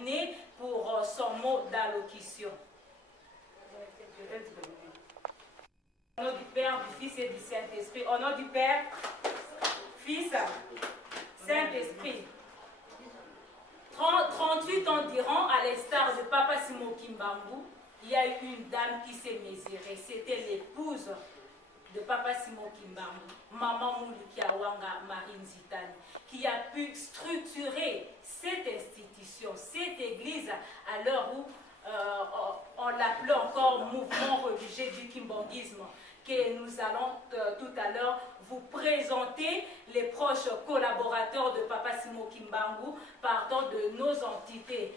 Mariné pour son mot d'allocution. Au nom du Père, du Fils et du Saint-Esprit. Au nom du Père, Fils, Saint-Esprit. 38 ans durant, à l'instar de Papa Simon Kimbambu, il y a eu une dame qui s'est mesurée. C'était l'épouse de Papa Simon Kimbambu, Maman Moulikiawanga Marine Zitani, qui a pu structurer cette institution, cette église, à l'heure où on l'appelait encore mouvement religieux du Kimbanguisme, que nous allons tout à l'heure vous présenter les proches collaborateurs de Papa Simon Kimbangu partant de nos entités.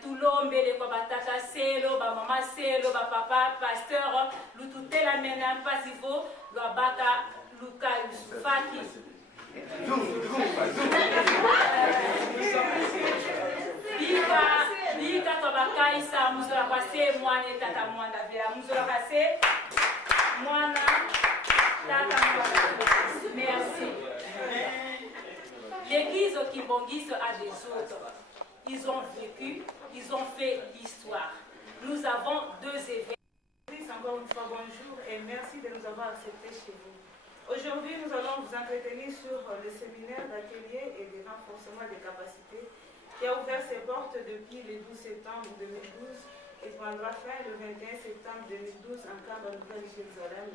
Tout l'homme, les tata selo, maman selo, papa, pasteur, l'ututela mena pasivo, l'abaka, Luka Yusufaki. Bika tobaka isa muzola kwase mwana tata mwanda vela muzola kwase mwana tata mwanda. Merci. L'église Kimbangiste a des autres. Ils ont vécu, ils ont fait l'histoire. Nous avons deux événements. Encore une fois, bonjour et merci de nous avoir acceptés chez vous. Aujourd'hui, nous allons vous entretenir sur le séminaire d'atelier et de renforcement des capacités qui a ouvert ses portes depuis le 12 septembre 2012 et prendra fin le 21 septembre 2012 en cadre de Nouvelle-Jérusalem,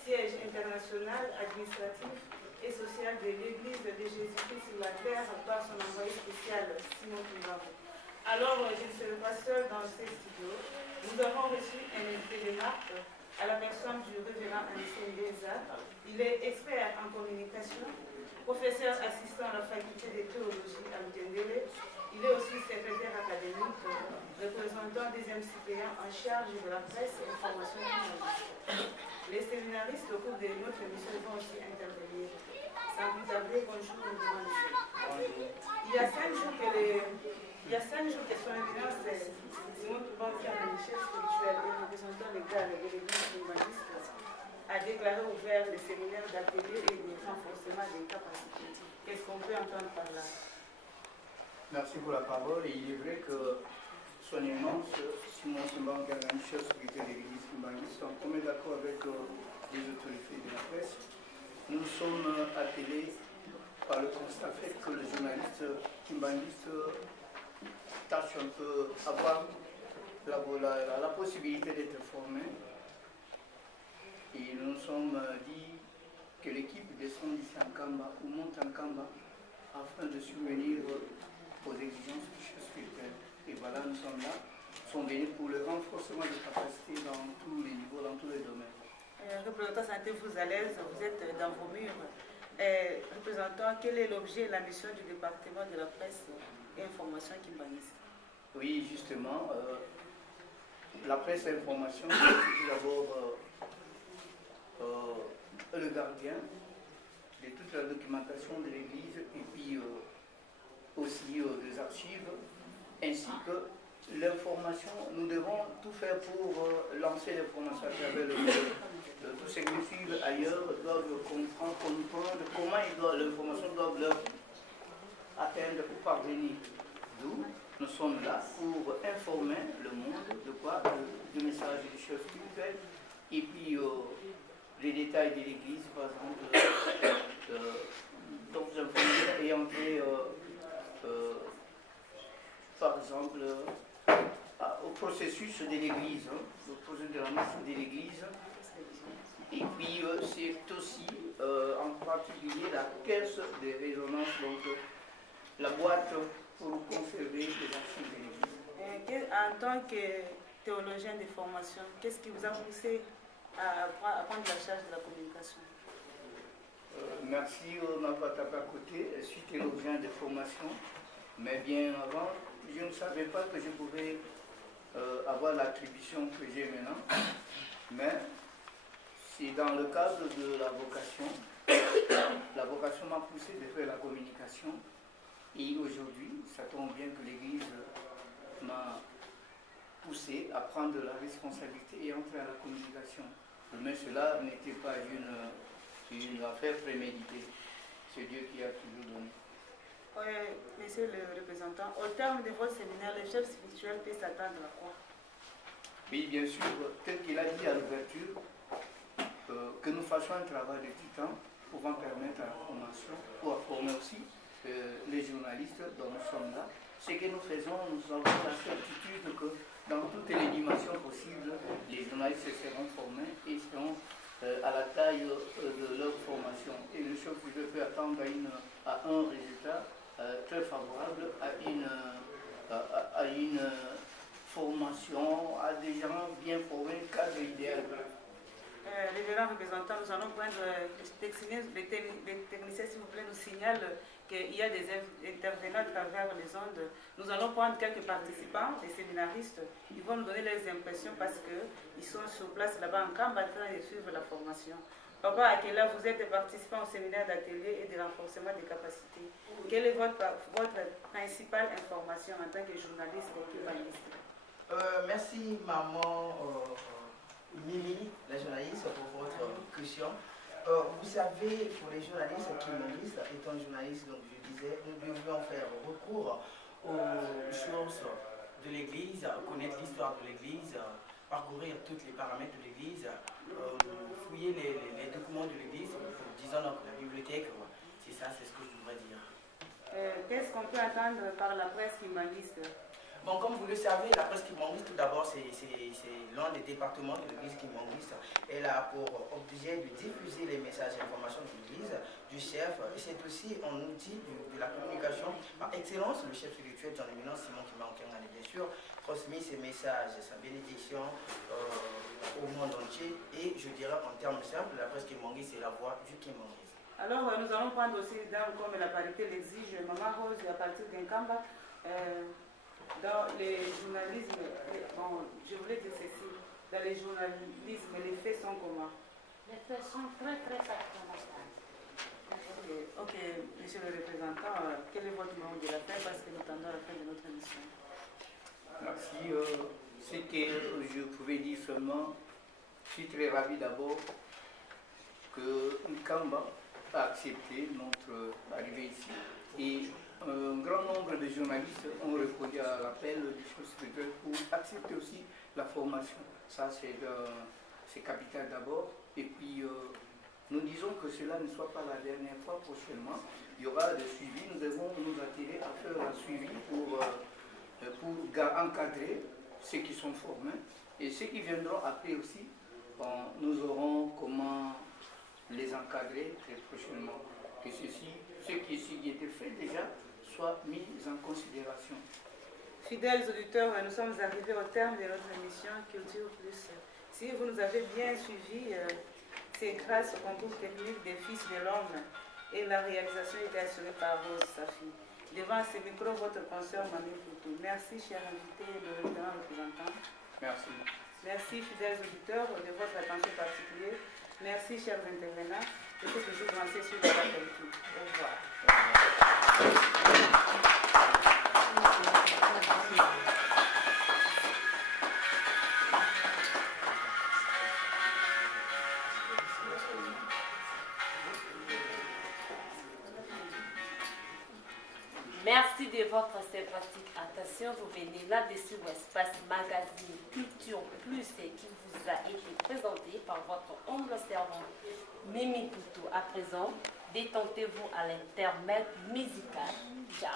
siège international, administratif et social de l'Église de Jésus-Christ sur la terre par son envoyé spécial Simon Kimbambu. Alors, je ne serai pas seule dans ces studios. Nous avons reçu un invité de marque à la personne du révérend Anissé Ndeza. Il est expert en communication, professeur assistant à la faculté de théologie à Mutendele. Il est aussi secrétaire académique, représentant deuxième suppléant en charge de la presse et information journalistique. Les séminaristes au cours de notre émission vont aussi intervenir. Sans plus tarder, bonjour, il y a 5 jours que son éminence Simon Kimbambu, le chef spirituel et représentant légal de l'église kimbanguiste, a déclaré ouvert le séminaire d'atelier et de renforcement des capacités. Qu'est-ce qu'on peut entendre par là? Merci pour la parole. Et il est vrai que son éminence Simon Kimbambu, le chef spirituel de l'église kimbanguiste, on est d'accord avec les autorités de la presse. Nous sommes appelés par le constat fait que le journaliste kimbanguiste tâche un peu avoir la possibilité d'être formé. Et nous nous sommes dit que l'équipe descend d'ici en Kamba ou monte en Kamba afin de subvenir aux exigences du chef spirituel. Et voilà, nous sommes là, nous sommes venus pour le renforcement des capacités dans tous les niveaux, dans tous les domaines. Représentant santé, vous à l'aise, vous êtes dans vos murs. Représentant, quel est l'objet et la mission du département de la presse et information kimbanguiste? Oui, justement, la presse et l'information, c'est d'abord le gardien de toute la documentation de l'Église et puis aussi des archives, ainsi que l'information. Nous devons tout faire pour lancer l'information à travers le monde. Tous ceux qui nous suivent ailleurs doivent comprendre comment l'information doit leur atteindre ou parvenir. D'où nous sommes là pour informer le monde de quoi du message du chef spirituel et puis les détails de l'Église, par exemple, d'autres informations ayant trait, par exemple, au processus de l'Église, le processus de la marche de l'Église. Et puis c'est aussi en particulier la caisse de résonance, donc la boîte pour conserver les archives de l'Église. En tant que théologien de formation, qu'est-ce qui vous a poussé à prendre la charge de la communication? Merci, ma patata à côté. Je suis théologien de formation, mais bien avant, je ne savais pas que je pouvais avoir l'attribution que j'ai maintenant. Mais c'est dans le cadre de la vocation. La vocation m'a poussé de faire la communication. Et aujourd'hui, ça tombe bien que l'Église m'a poussé à prendre la responsabilité et entrer à la communication. Mais cela n'était pas une affaire préméditée. C'est Dieu qui a toujours donné. Monsieur le représentant, au terme de votre séminaire, le chef spirituel peut s'attendre à quoi? Oui, bien sûr, tel qu'il a dit à l'ouverture, que nous fassions un travail de titan pouvant permettre à la formation, ou à former aussi les journalistes dont nous sommes là. Ce que nous faisons, nous avons la certitude que dans toutes les dimensions possibles, les journalistes seront formés et seront à la taille de leur formation. Et le chef peut attendre à un résultat très favorable, à une formation, à des gens bien formés, cadre idéal. Révérend représentant, nous allons prendre les techniciens, s'il vous plaît, nous signalent qu'il y a des intervenants à travers les ondes. Nous allons prendre quelques participants, des séminaristes. Ils vont nous donner leurs impressions parce qu'ils sont sur place là-bas en camp en train de suivre la formation. Papa Akela, vous êtes participant au séminaire d'atelier et de renforcement des capacités. Quelle est votre principale information en tant que journaliste et cubaniste? Merci maman Mimi, la journaliste, pour votre question. Vous savez, pour les journalistes cubanistes, étant journaliste, donc je disais, nous devions faire recours aux sources de l'Église, connaître l'histoire de l'Église, parcourir tous les paramètres de l'Église, fouiller les documents de l'Église, disons donc la bibliothèque, c'est ça, c'est ce que je voudrais dire. Qu'est-ce qu'on peut attendre par la presse cubaniste? Bon, comme vous le savez, la presse kimbanguiste, tout d'abord, c'est l'un des départements de l'église kimbanguiste. Elle a pour objet de diffuser les messages et informations de l'église, du chef, et c'est aussi un outil de la communication par excellence. Le chef spirituel, John Eminence Simon Kimbanguiste, a bien sûr transmis ses messages, sa bénédiction au monde entier. Et je dirais en termes simples, la presse kimbanguiste, c'est la voix du kimbanguiste. Alors, nous allons prendre aussi, comme la parité l'exige, Maman Rose, à partir d'Inkamba. Dans les journalismes, bon, je voulais dire ceci, dans les journalismes, les faits sont comment? Les faits sont très sacramentales. Ok, monsieur le représentant, quel est votre nom de la fin parce que nous tendons à la fin de notre émission? Merci. Ce que je pouvais dire seulement, je suis très ravi d'abord que Nkamba a accepté notre arrivée ici et un grand nombre de journalistes ont répondu à l'appel du chef spirituel pour accepter aussi la formation. Ça, c'est capital d'abord. Et puis, nous disons que cela ne soit pas la dernière fois prochainement. Il y aura des suivis. Nous devons nous attirer à faire un suivi pour encadrer ceux qui sont formés. Et ceux qui viendront après aussi, nous aurons comment les encadrer très prochainement. Que ce qui était fait déjà, soit mis en considération. Fidèles auditeurs, nous sommes arrivés au terme de notre émission Culture Plus. Si vous nous avez bien suivis, c'est grâce au concours technique des Fils de l'Homme et la réalisation était assurée par Rose Safi. Devant ce micro, votre consoeur Mamie Poutou. Merci, chers invités et le référent représentant. Merci. Merci, fidèles auditeurs, de votre attention particulière. Merci, chers intervenants. Je peux toujours lancer sur la politique. Au revoir. Merci de votre sympathique attention. Vous venez là-dessus au espace magazine Culture Plus qui vous a été présenté par votre humble servante Mimi Poutou. À présent, détentez-vous à l'intermède musical. Ciao.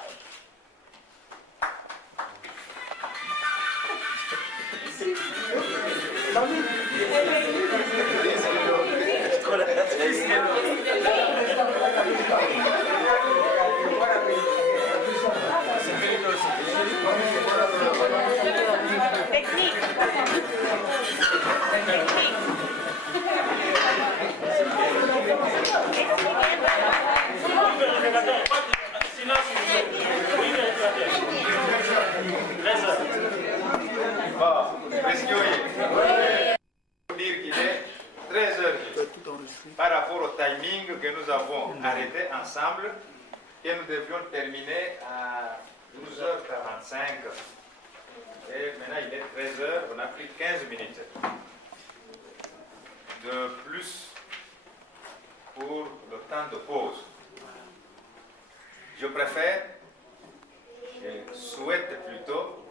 Par rapport au timing que nous avons arrêté ensemble, que nous devions terminer à 12h45. Et maintenant il est 13h, on a pris 15 minutes de plus pour le temps de pause. Je préfère, je souhaite plutôt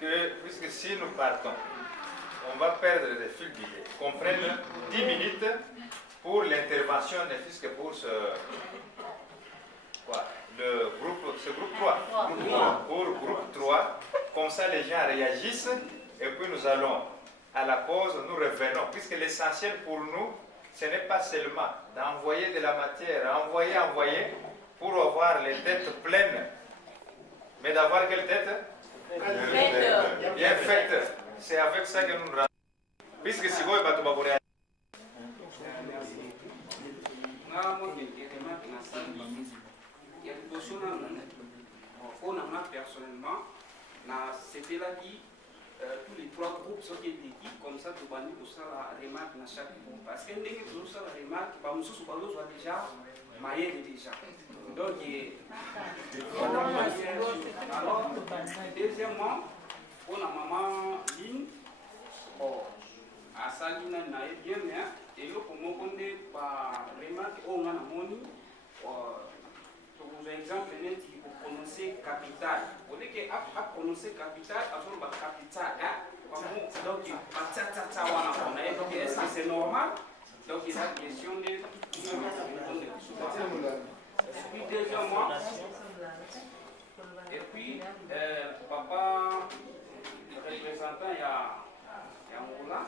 que, puisque si nous partons, on va perdre le fil d'idée, qu'on prenne 10 minutes pour l'intervention, ne fût-ce que pour ce groupe 3. Pour groupe 3, comme ça les gens réagissent, et puis nous allons, à la pause, nous revenons, puisque l'essentiel pour nous, ce n'est pas seulement d'envoyer de la matière, envoyer, pour avoir les têtes pleines, mais d'avoir quelle tête? Bien faite. C'est avec ça que nous nous rendons. Puisque si vous êtes personnellement, c'était là dit tous les 3 groupes sont des équipes comme ça, tout bani pour ça la remarque dans chaque groupe. Parce que dès que tout ça la remarque, bah nous sommes déjà maillés déjà. Donc alors deuxièmement, pour la maman Lynn, bon, à Salina n'a bien bien, et là pour moi on est par remarque on a moni. Par exemple, pour prononcer capital. Vous dites qu'à prononcer capital, on va capital. Donc, est-ce que c'est normal? Donc, il y a la question de. Puis, deuxièmement, et puis, papa, le représentant, il y a Moula.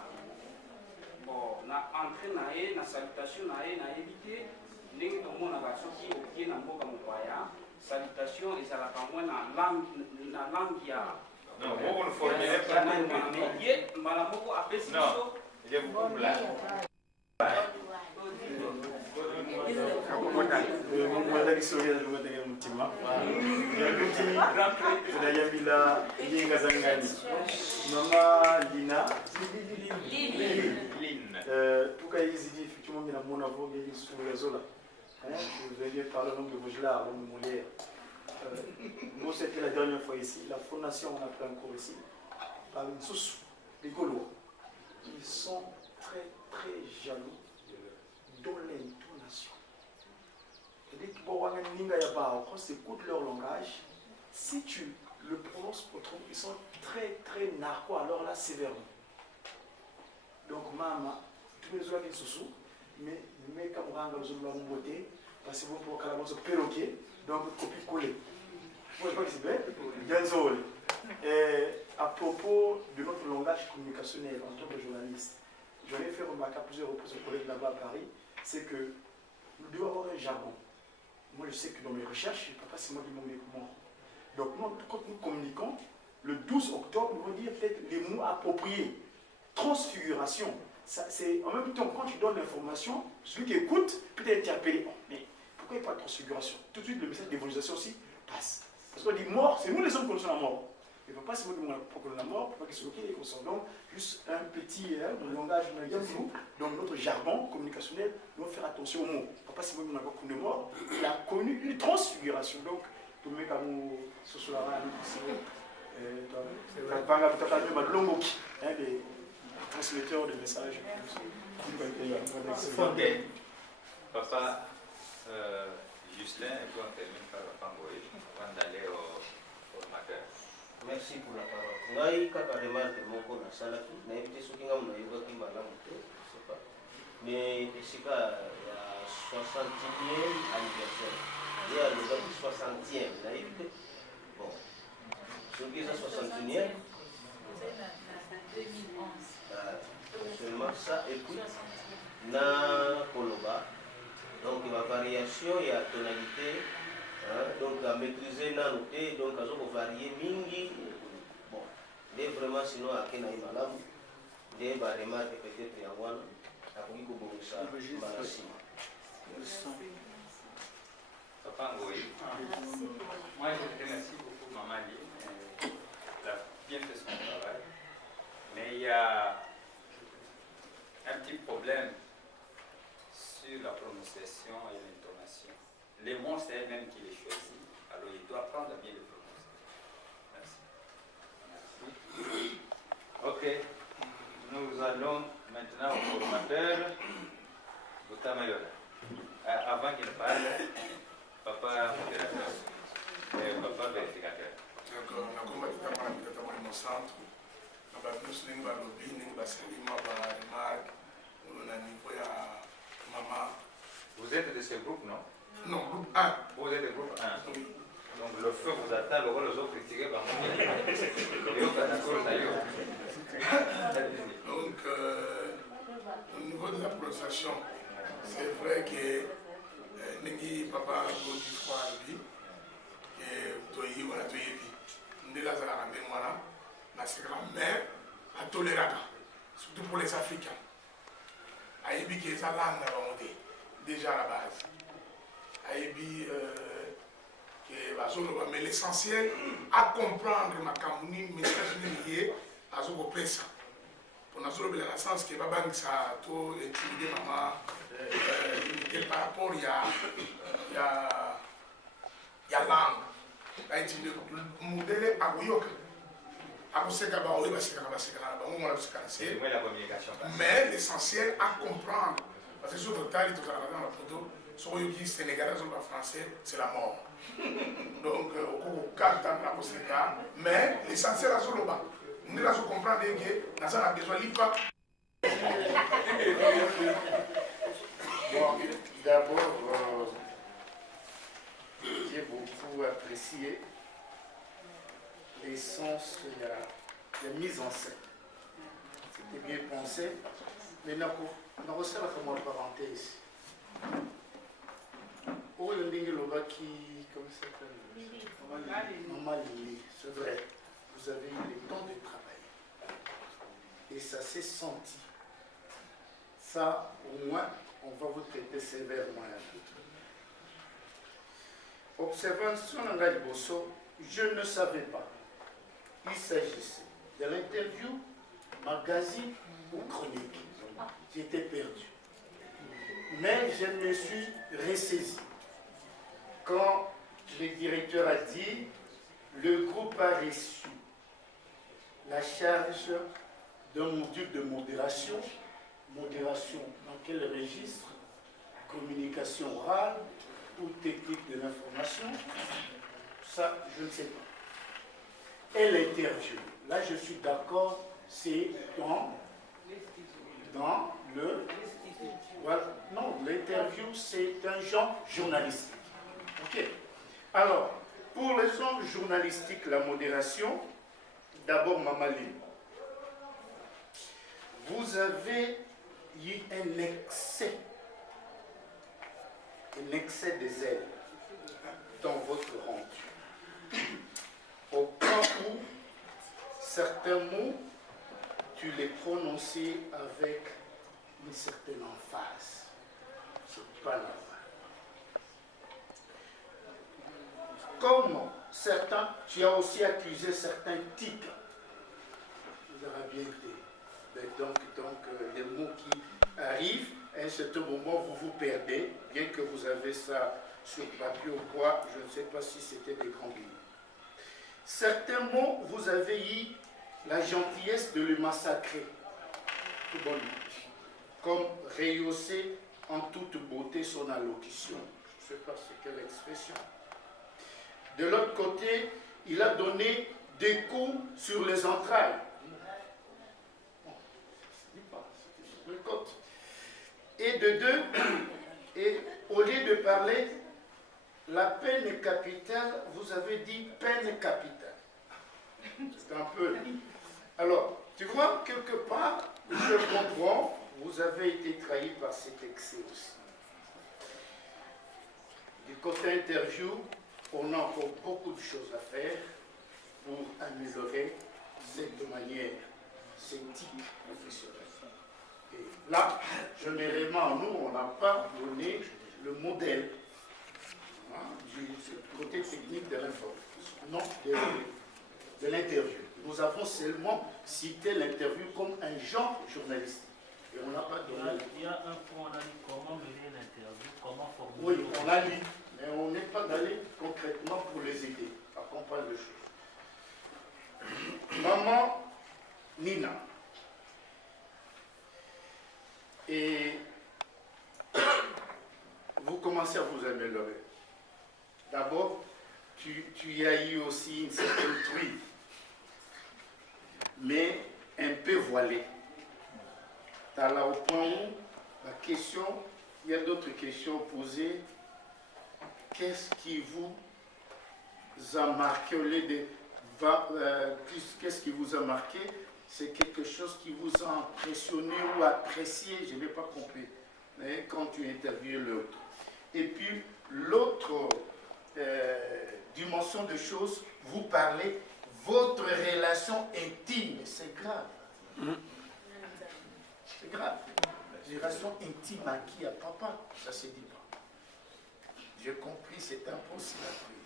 Bon, on a entré dans la salutation, on a évité. Ndenge tomona basoki okie na mboka mopaya salutation ezalaka mwa na langue ya non moko ne formule pas ye mbala moko apesi biso il est beaucoup là Mama Lina tuka hizi effectivement mina mona vogue sur les zola. Vous avez parlé au nom de Vaugelas, au nom de Molière. Moi, c'était la dernière fois ici. La fondation, on a pris un cours ici. Par une source, les Gaulois. Ils sont très, très jaloux dans l'intonation. C'est-à-dire quand tu écoutes leur langage, si tu le prononces autrement, ils sont très, très narquois, alors là, sévèrement. Donc, maman, tous les autres qui sont mais quand on rentre dans une beauté, parce que vous pouvez avoir ce perroquet, donc copie collée. Vous voyez pas que c'est bien? Et à propos de notre langage communicationnel en tant que journaliste, j'en ai fait remarquer à plusieurs reprises aux collègues là-bas à Paris, c'est que nous devons avoir un jargon. Moi, je sais que dans mes recherches, papa, c'est moi qui m'en mets comment. Donc, nous, quand nous communiquons, le 12 octobre, nous allons dire peut-être les mots appropriés. Transfiguration. C'est en même temps, quand tu donnes l'information, celui qui écoute peut être interpellé. Oh, mais pourquoi il n'y a pas de transfiguration? Tout de suite, le message d'évangélisation aussi passe. Parce qu'on dit mort, c'est nous les hommes qui connaissons la mort. Il ne faut pas se dire pour connaître la mort, pour pas qu'il se moque, qu'on s'en donc, juste un petit langage, donc notre jargon communicationnel, nous devons faire attention aux mots. Papa Simon n'a pas connu de mort, il a connu une transfiguration. Donc, tout le monde a dit que ce soit les transmetteurs de messages. Ok. Papa Justin, et puis on termine par la Pangoï avant d'aller au formateur. Merci pour la parole. Ngai kaka remarque moko na salaki na évité soki nga mona yokaki malamu te, je sais pas. Mais esika ya 60e anniversaire. Et à l'occasion 60e, na évité. Bon. Soki eza 61e. Seulement ça et puis na koloba. Donc la variation et la tonalité. Donc à maîtriser na noter donc à zo varier mingi bon dès vraiment sinon à kena imalam dès ba remarque peut-être ya wana akoki ko bonisa malasi. Papa Ngoï, moi je te remercie beaucoup Maman Lynn, elle a bien fait son travail, mais il y a un petit problème sur la prononciation et l'intonation. Les mots, c'est elle-même qui les choisit. Alors, il doit apprendre à bien les prononcer. Merci. Ok. Nous allons maintenant au formateur Boutamayola. Avant qu'il parle, Papa mon centre. On va plus de lobby, on va saluer ma remarque, on a niveau à maman. Vous êtes de ce groupe, non? Non, groupe 1. Vous êtes de groupe 1. Oui. Donc le feu vous attend, le rôle les autres critiqués par moi. Donc, au niveau de la prononciation, c'est vrai que Nengi Papa Godi Froid lui, et Toyi, on a Toyi, on est là à la mémoire, mais à tolérer, surtout pour les Africains. Aïbi qui est sa langue déjà à la base. Aïbi mais l'essentiel à comprendre ma camoufle, message lié à ce qu'on ça. Pour nous la sens que Baba ça tout étudié maman par rapport il y a langue. Là étudié modèle à Goyoka. Mais l'essentiel à comprendre, parce que sur le tas, tout dans la photo, sur le sénégalais, sur le français, c'est la mort. Donc, au cas mais l'essentiel à sur le bas. Nous devons comprendre que nous avons besoin de l'IPA. Bon, d'abord, j'ai beaucoup apprécié l'essence de la mise en scène. C'était bien pensé, mais nous avons comme une parenthèse. Oh, le Ndingeloba qui, comment ça s'appelle? Maman Lili, c'est vrai, vous avez eu le temps de travailler. Et ça s'est senti. Ça, au moins, on va vous traiter sévèrement un peu. Observation Nangai Bosso, je ne savais pas. Il s'agissait de l'interview, magazine ou chronique. J'étais perdu. Mais je me suis ressaisi. Quand le directeur a dit, le groupe a reçu la charge d'un module de modération. Modération dans quel registre? Communication orale ou technique de l'information? Ça, je ne sais pas. Et l'interview, là je suis d'accord, c'est dans le... Voilà. Non, l'interview c'est un genre journalistique. Ok. Alors, pour le genre journalistique, la modération, d'abord Mamali, vous avez eu un excès de zèle dans votre rendu. Au point où certains mots, tu les prononçais avec une certaine emphase. C'est pas là. Comme certains, tu as aussi accusé certains tics. Vous avez bien été. Donc, les mots qui arrivent, à un certain moment, vous vous perdez, bien que vous avez ça sur papier ou quoi, je ne sais pas si c'était des grands livres. Certains mots, vous avez eu la gentillesse de le massacrer. Tout bon. Comme rehausser en toute beauté son allocution. Je ne sais pas c'est quelle expression. De l'autre côté, il a donné des coups sur les entrailles. Et de deux, et au lieu de parler la peine capitale, vous avez dit peine capitale. C'est un peu... Alors, tu vois, quelque part, je comprends, vous avez été trahi par cet excès aussi. Du côté interview, on a encore beaucoup de choses à faire pour améliorer cette manière, cette type professionnelle. Et là, généralement, nous, on n'a pas donné le modèle du côté technique de l'information, non, de l'interview. Nous avons seulement cité l'interview comme un genre journalistique. Et on n'a pas donné... Il y a un point, on a dit comment mener l'interview, comment formuler... Oui, on a dit, mais on n'est pas allé concrètement pour les aider à comprendre les choses. Maman Nina. Et vous commencez à vous améliorer. D'abord, tu y as eu aussi une certaine truie. dévoilé. Là, au point où la question, il y a d'autres questions posées. Qu'est-ce qui vous a marqué au lieu de qu'est-ce qui vous a marqué? C'est quelque chose qui vous a impressionné ou apprécié, je n'ai pas compris, mais quand tu interviews l'autre. Et puis, l'autre dimension de choses, vous parlez votre relation intime, c'est grave. C'est grave. Relation intime à qui? À papa, ça se dit pas. J'ai compris, c'est impossible à trouver.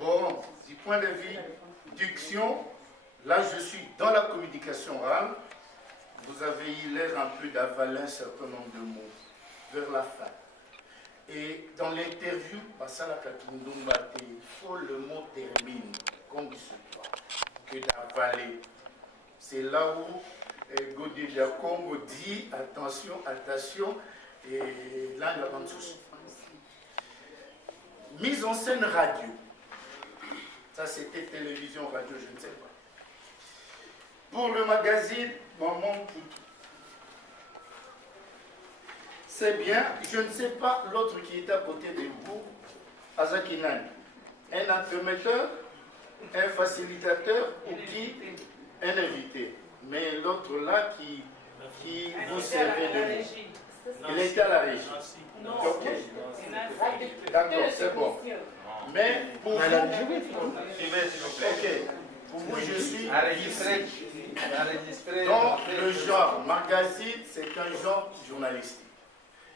Bon, du point de vue diction, là je suis dans la communication orale. Vous avez eu l'air un peu d'avaler un certain nombre de mots vers la fin. Et dans l'interview, il faut le mot termine, comme il se doit, que d'avaler. C'est là où Godélia Congo dit attention, attention, et là il y a un souci. Mise en scène radio. Ça c'était télévision, radio, je ne sais pas. Pour le magazine Maman Poutou. C'est bien, je ne sais pas l'autre qui est à côté de vous, Azakinan. Un entremetteur, un facilitateur ou qui? Un invité. Mais l'autre là qui vous servait de nous. Il était à la régie. Non. Ok. D'accord, c'est bon. Mais pour vous, ok. Pour vous, je suis enregistré. Dans le genre magazine, c'est un genre journalistique.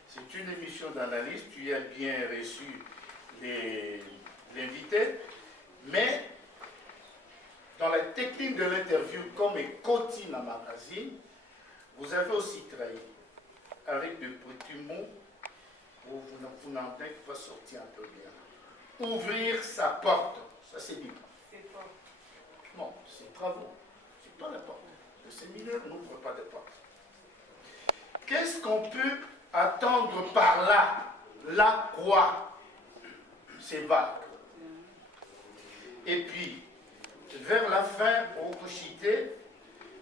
C'est une émission d'analyse, tu as bien reçu l'invité, mais dans la technique de l'interview, comme Cotine à magazine, vous avez aussi travaillé avec de petits mots où vous n'entendez pas sortir un peu bien. Ouvrir sa porte, ça c'est dit. Non, c'est travaux, c'est pas la porte. Le séminaire n'ouvre pas de porte. Qu'est-ce qu'on peut attendre par là? La quoi? C'est vague. Et puis, vers la fin, au Couchité,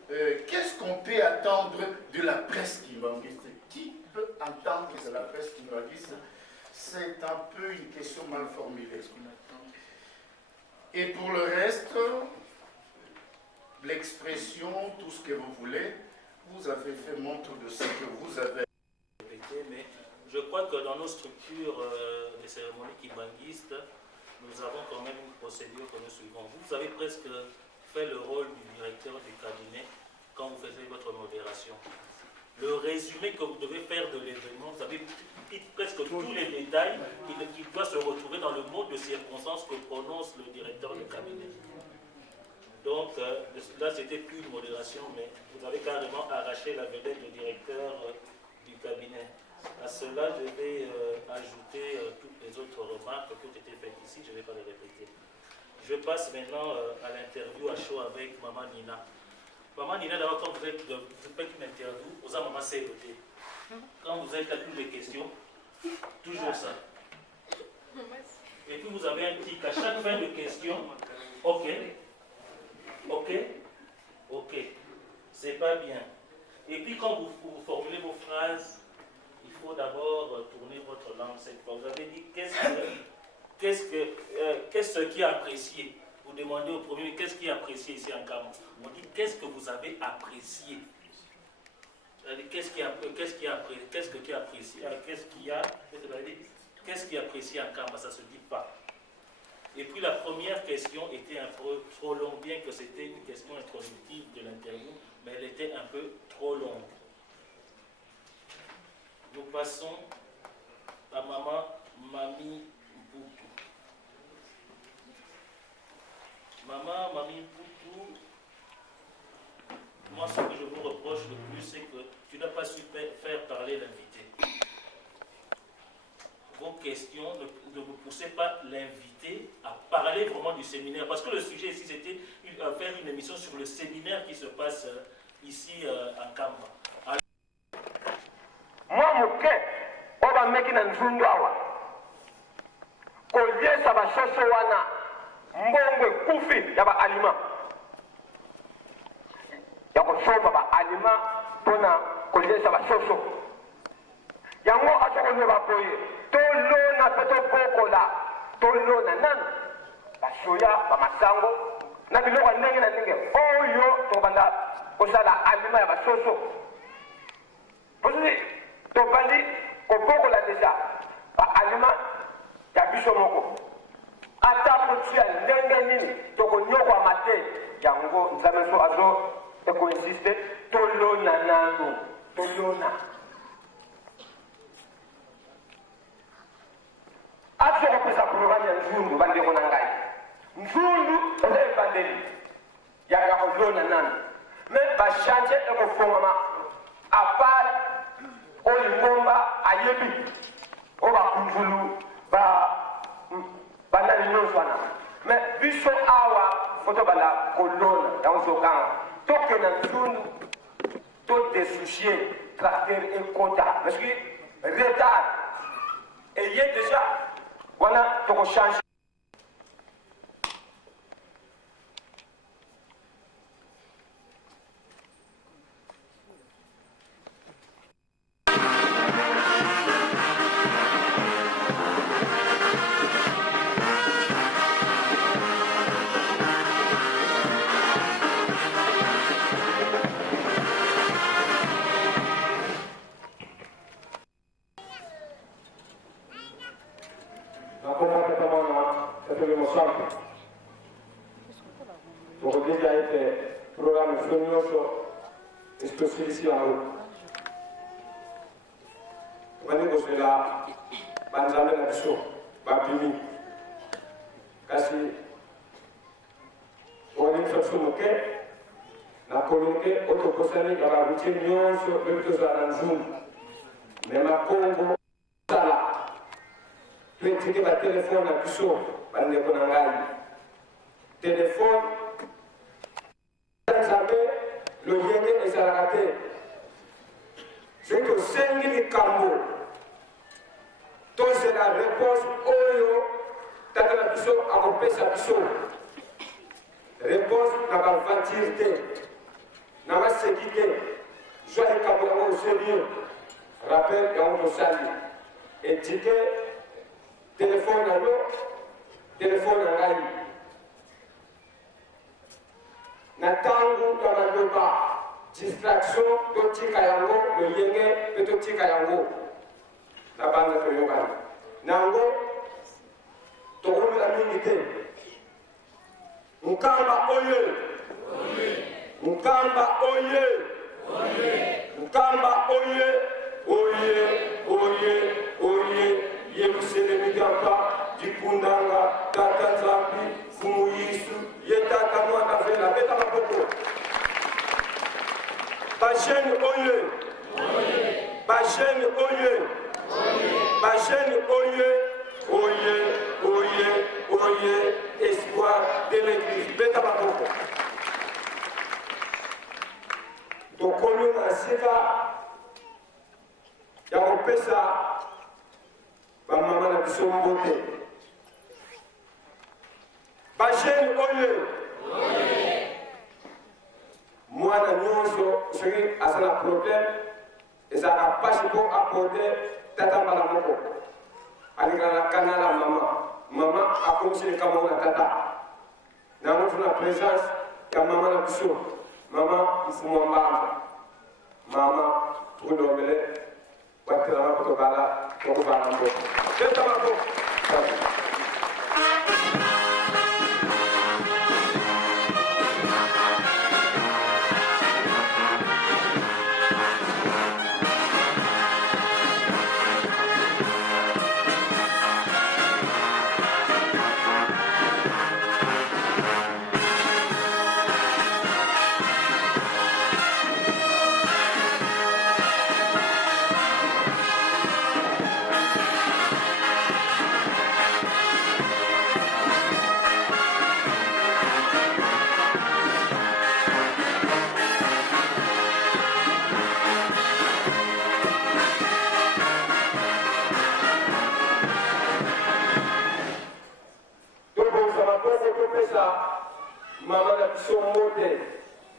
qu'est-ce qu'on peut attendre de la presse kimbanguiste? Qui peut entendre de la presse kimbanguiste? C'est un peu une question mal formulée. Et pour le reste, l'expression, tout ce que vous voulez, vous avez fait montre de ce que vous avez. Mais je crois que dans nos structures de cérémonies kimbanguistes, nous avons quand même une procédure que nous suivons. Vous avez presque fait le rôle du directeur du cabinet quand vous faisiez votre modération. Le résumé que vous devez faire de l'événement, vous avez dit presque tous les détails qui doivent se retrouver dans le mot de circonstance que prononce le directeur du cabinet. Donc là, c'était plus une modération, mais vous avez carrément arraché la vedette du directeur du cabinet. À cela, je vais ajouter toutes les autres remarques qui ont été faites ici, je ne vais pas les répéter. Je passe maintenant à l'interview à chaud avec Maman Nina. Maman Nina, d'abord, quand vous faites une interview, vous avez Maman CET. Quand vous avez toutes les questions, toujours ça. Et puis vous avez un tic à chaque fin de question. Ok. Ok. Ok. C'est pas bien. Et puis quand vous formulez vos phrases, il faut d'abord tourner votre langue cette fois. Vous avez dit qu'est-ce qui est apprécié? Vous demandez au premier, qu'est-ce qui est apprécié ici en Cameroun? On dit qu'est-ce que vous avez apprécié? Qu'est-ce qui est apprécié? Qu'est-ce qui est apprécié en Cameroun? Ça ne se dit pas. Et puis la première question était un peu trop longue, bien que c'était une question introductive de l'interview, mais elle était un peu trop longue. Nous passons à Mamie Poutou. Mamie Poutou, moi ce que je vous reproche le plus, c'est que tu n'as pas su faire parler l'invité. Vos questions, ne vous poussez pas l'invité à parler vraiment du séminaire. Parce que le sujet ici, c'était faire une émission sur le séminaire qui se passe ici en Kamba. Moi, moke, on va mettre dans Zundu awa. Kolie ça va chercher wana, mbongo kufi, yaba aliment. ya kosomba baalima mpona kolesa basoso yango azokoyeba boye tolona mpe tobokola tolona nano basoya bamasango na biloko ya ndenge na ndenge oyo tokobanda kosala alima ya basoso posi tobandi kobokola deja baalima ya biso moko ata produit ya ndenge nini tokonyokwama te yango nzambe so azo ekoinsiste tolona nano tolona azokopesa programme ya nzundu bandeko na ngai nzundu eza ebandeli ya kolona nano me bachantier ekofongama apart oyo ngomba ayebi oyo bakunzulu banani nyonso wana me biso awa fo tobanda kolona yango zokanga tokenda nzundu todesucie tracteur ekota parce que retard eye déjà wana tokochange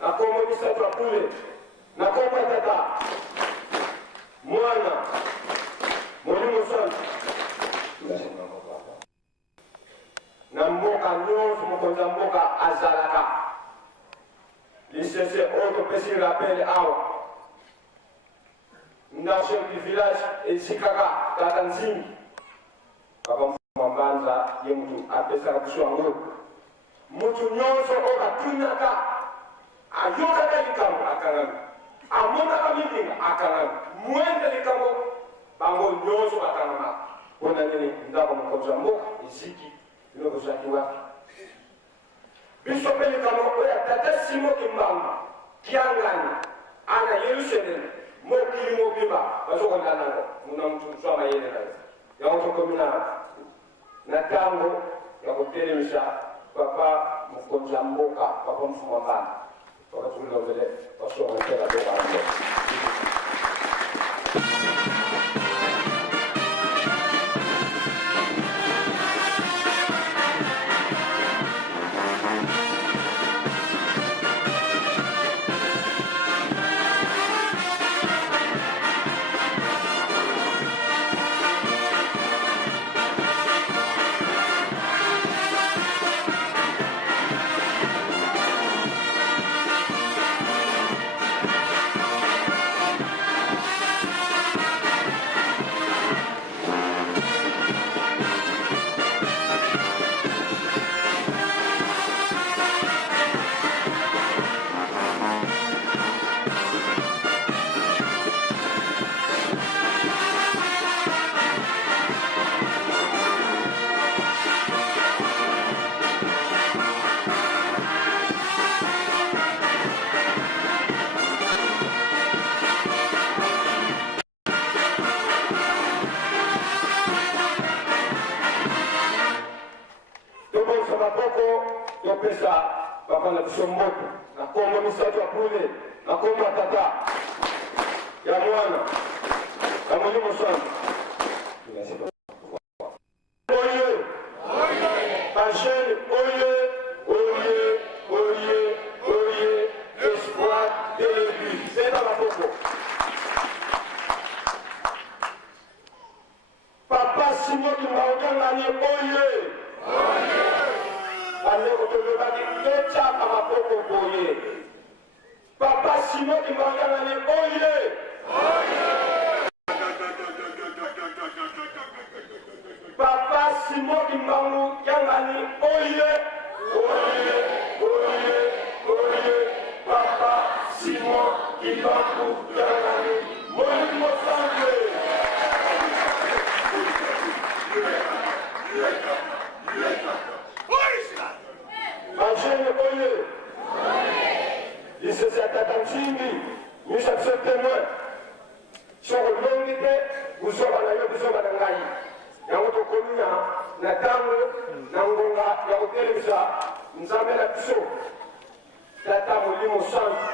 nakombo misato ya pule nakombo tata mwana molimo santu na mboka nyonso mokonzi ya mboka azalaka lisese oyo topesi rappel awa nda chef du village ezikaka tata nzingi papa mbanza ye mutu apesaka biso yango mutu nyonso oyo batunaka ayokaka likambo akangami amonaka mininga akangami mwende likambo bango nyonso bakangamaka mpona nini ndako mokonzi ya mboka eziki bino kozwaki wapi biso mpe likambo oyo ya tata simo kimbangu kiangani ana yerusalem mokili mobimba bazokonda nango muna mutu mosu amayele na ye yango tokomi na ntango ya kotelemisa papa mokonzi ya mboka papa mfuma mbana bakatulilobele basongakela bokango bapana biso mbote nakombo misato ya pule nakombo ya tata ya mwana ya molimo santu oye bajene oye espoir de l'église seba bakoko papa simo kimbaokangani oye papa Simon Kimangani oye papa Simon Kimangani oye papa Simon Kimangani molimo sangue Bajene oye lisese ya tata nzingi misa biso témoin soko longi mpe kuzoba na yo bizoba na ngai yango tokomi na ntango na ngonga ya kotelemisa nzambe na biso tata molimo santu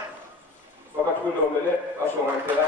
bakatukulomele basonga ntela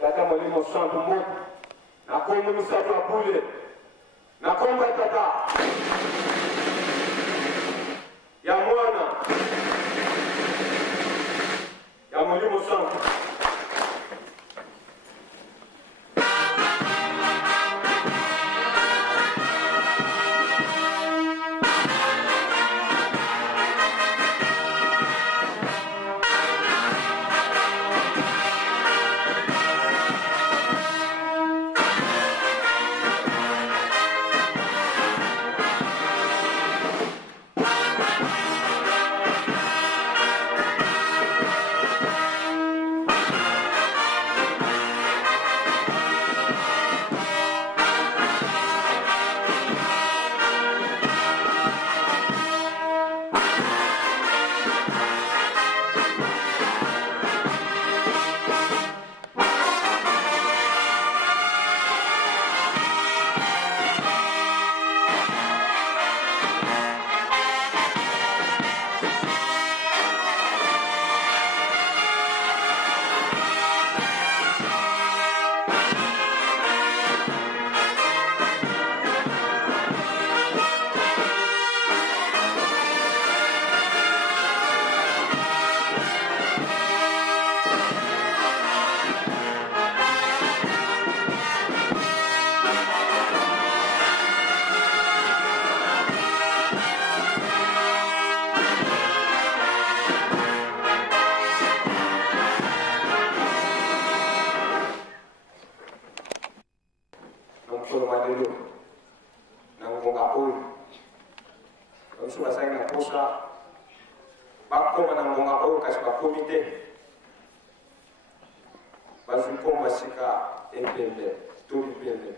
tata molimo santu mboka nakombo misato ya pule nakombo ya tata ya mwana posa bakoma na ngonga oyo kasi bakomi te bazwi nkombo sika epembe to bipembe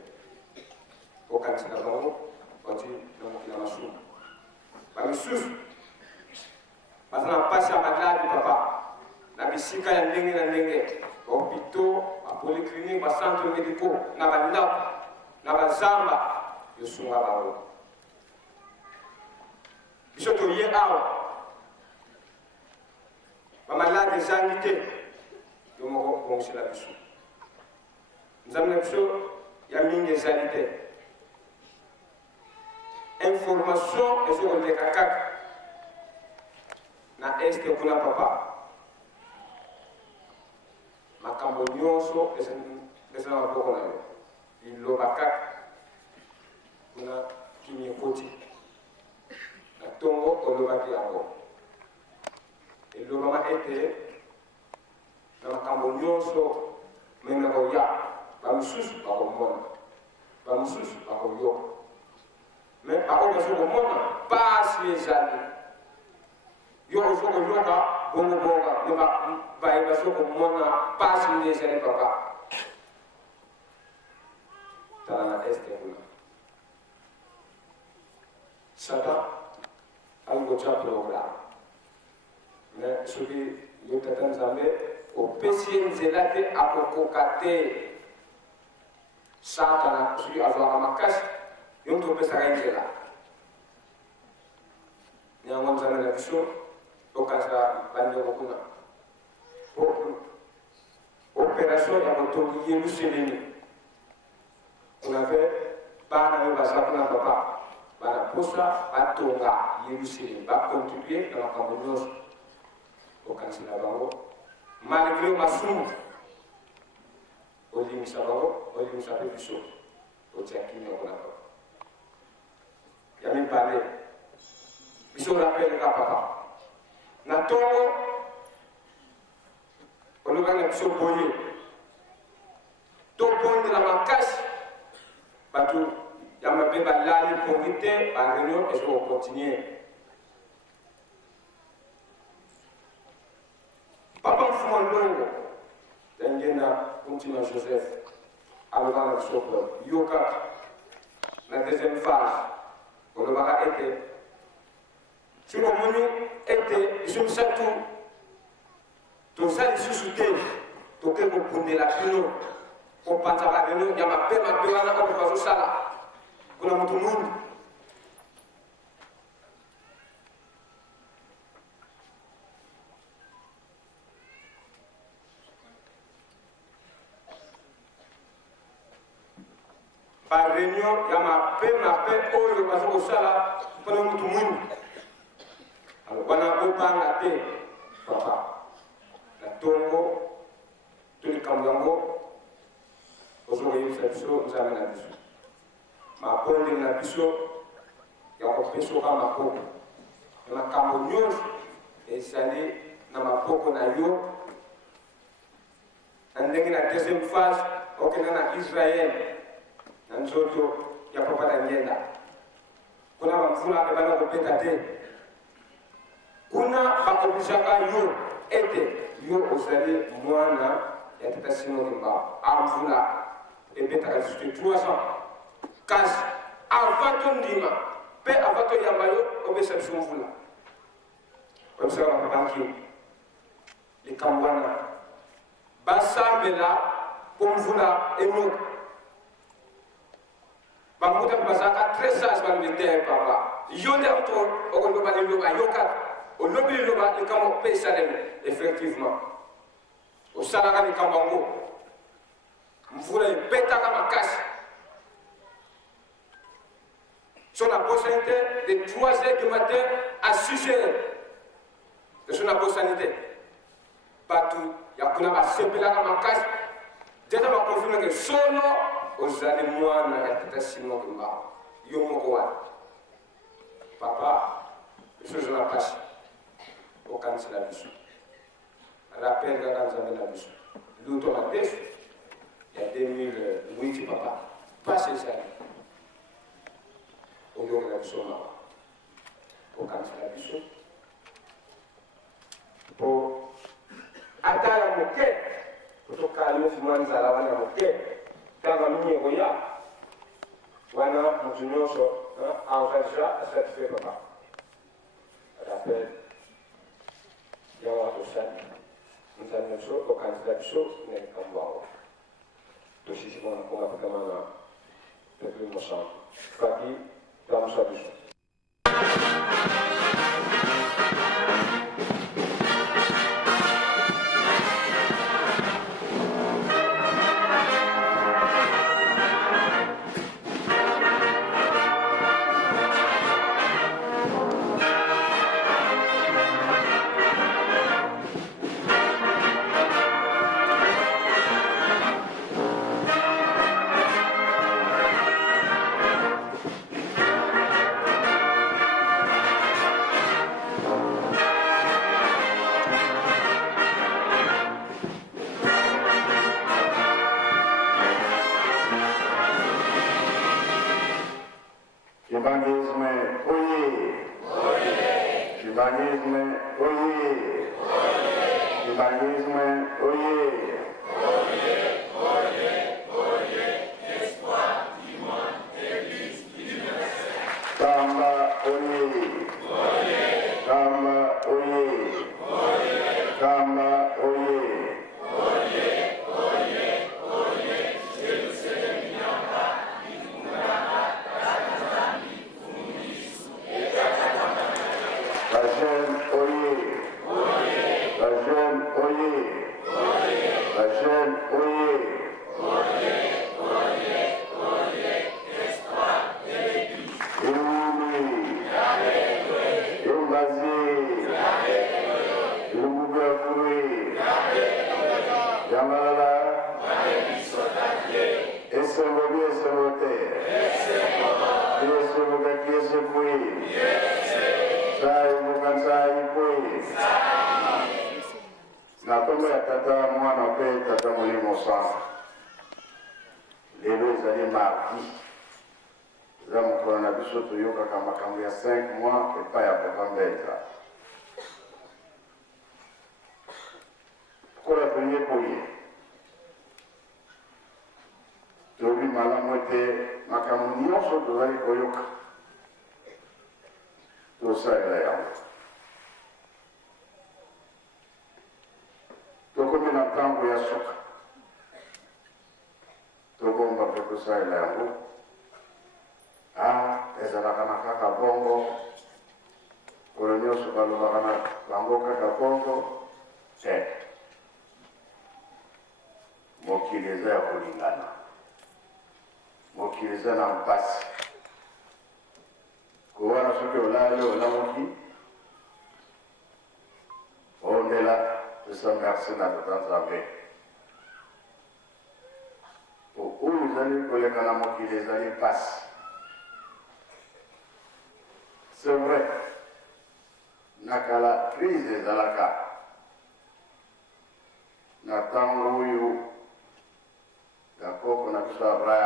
okanisaka bango bati na mokili masumu bamisusu baza na mpasi ya maladi papa na bisika ya ndenge na ndenge bahopitau bapolyclinique bacentre médicaux na bandako na bazamba yosunga bango biso toye awa bamaladi ezangi te yo moko kobongisela biso nzambe na biso ya mingi ezali te information ezokoleka kaka na este kuna papa makambo nyonso eza na maboko na yo liloba kaka kuna kimi ekoti na ntongo olobaki yango elobama ete na makambo nyonso meme koya bamisusu bakomona bamisusu bakoyoka me baoyo bazokomona pasi ezali yo ozokoyoka bongobonga me baye bazokomona pasi nde ezali papa tala na este kuna satan alingotya programme me soki yo tata nzambe opesi ye nzela te akokoka te satana soki azwaka makasi yo mtu opesaka ye nzela yango nzambe na biso okanisaka bandeko kuna opération ya kotongi yeluselemi kuna mpe bana oyo baza kuna papa bana posa batonga yeluselemi bacontribue na makambo nyonso okanisela bango malgré masumu olimisa bango olimisa mpe biso otia kimia kuna papa ya mibale biso rapeleka papa na ntongo olobaki na biso boye tobondela makasi bato ya mabe balali pongi te bareunion ezokokontinue papa mfuma ndongo yangenda kumtima joseph alobaka na biso yo kaka na deuxième phase olobaka ete soki omoni ete biso misatu toza lisusu te toke kobundela bino kopanza bareunion ya mabe wana oyo bazosala kuna moto mundu bareunion ya mabe oyo bazokosala mpona moto mundu wana bopanga te papa na ntongo to likambo yango ozokoyebisa biso nzambe na biso mabondeli na biso ya kopesoka maboko na makambo nyonso ezali na maboko na yo na ndenge na deuxième phase okenda na israel na nzoto ya papa na ngenda kuna bamvula ebana kobeta te kuna bakobisaka yo ete yo ozali mwana ya tata Simon Kimba amvula ebetaka lisusu 3 ans kasi avant tondima mpe avant toyamba yo obesa biso mvula obisaka bapapankio likambo wana basambela po mvula enoka bamuta mpe bazalaka très sage balobi te papa yo nde auto okoloba liloba yo kaka olobi liloba likambo mpe esalemi effectivement osalaka likambo yango mvula ebetaka makasi so nabosani te de 3h du matin à 6h so nabosani te bato ya kuna basepelaka makasi deja bakonfirmeke solo ozali mwana ya tata Simon Kimba yo moko wana papa biso eza na mpasi okanisela biso rappel kaka nzambe na biso luto mateso ya 2008 papa mpasi ezali oyokela biso mawa kokanisaka biso po atala moke tokala mofi mwa nzala wana moke kaka mingi ekoya wana motu nyonso engagea asatisfait papa rappel yawa tosali nzambe na biso tokanisaka biso na likambo yango tosisi mpona konga pakama na peuple mosango faki tamusa biso. Kibangisme oye! Kibangisme oye! Kibangisme oye! Espoir du monde, Église universelle. Kamba oye! Kamba oye! Kamba oye! Nakombe ya tata mwana pe tata molimo sana lelo ezali mardi eza mokolo na biso toyokaka makambo ya 5 mois epai ya papa Mbeza kola toye boye toyebi malamu ete makambo nyonso tozali koyoka tosalela yango tokomi na ntango ya suka tobomba mpe kosalela yango ezalaka na kaka bongo kolo nyonso balobaka na bango kaka bongo te mokili eza ya kolingana mokili eza na mpasi kowana soki olali olamuki ondela pesa merci na tata nzambe oyo ezali koleka na mokili ezali mpasi c'est vrai nakala crise ezalaka na ntango oyo ya koko na biso abraham